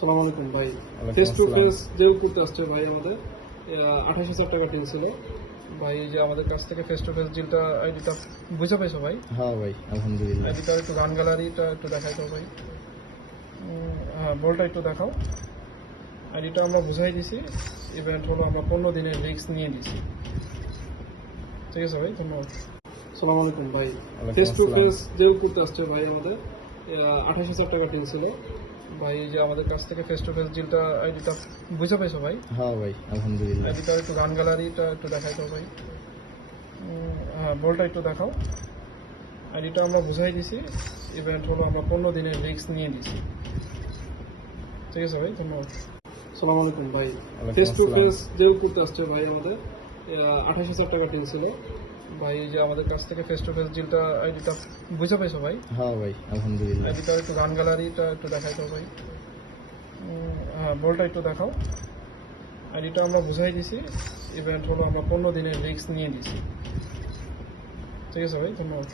সালাম আলাইকুম ভাই। ফেস টু ফেস জেল করতে আসছে ভাই আমাদের 28,000 টাকা টিন ছিল ভাই। এই যে আমাদের কাছ থেকে ফেস টু ফেস জিলটা আইডিটা বুঝে পাইছো ভাই? হ্যাঁ ভাই, আলহামদুলিল্লাহ। আইডিটা একটু গান গ্যালারিটা একটু দেখাই দাও ভাই। হ্যাঁ, বলটা একটু দেখাও। আইডিটা আমরা বুঝাই দিছি। ইভেন্ট হলো আমরা 15 দিনের রিস্ক নিয়ে দিছি। ঠিক আছে ভাই, ধন্যবাদ। সালাম আলাইকুম ভাই। ফেস টু ফেস জেল করতে আসছে ভাই আমাদের 28,000 টাকা টিন ছিল ভাই। এই যে আমাদের কাছ থেকে ফেস টু ফেস জিলটা আইডিটা বুঝে পাইছো ভাই? হ্যাঁ ভাই, আলহামদুলিল্লাহ। আইডিটা একটু গান গ্যালারিটা একটু দেখাই দাও ভাই। হ্যাঁ, বলটা একটু দেখাও। আইডিটা আমরা বুঝাই দিছি। ইভেন্ট হলো আমরা 15 দিনের রিস্ক নিয়ে দিছি। ঠিক আছে ভাই, ধন্যবাদ। সালাম আলাইকুম ভাই। ফেস টু ফেস জেল করতে আসছে ভাই আমাদের 28,000 টাকা টিন ছিল ভাই। এই যে আমাদের কাছ থেকে ফেস টু ফেস জিলটা আইডিটা বুঝে পাইছো ভাই? হ্যাঁ ভাই, আলহামদুলিল্লাহ। আইডিটা একটু গান গ্যালারিটা একটু দেখাই দাও ভাই। হ্যাঁ, বলটা একটু দেখাও। আইডিটা আমরা বুঝাই দিছি। ইভেন্ট হলো আমরা 15 দিনের রিস্ক নিয়ে দিছি। ঠিক আছে ভাই, ধন্যবাদ।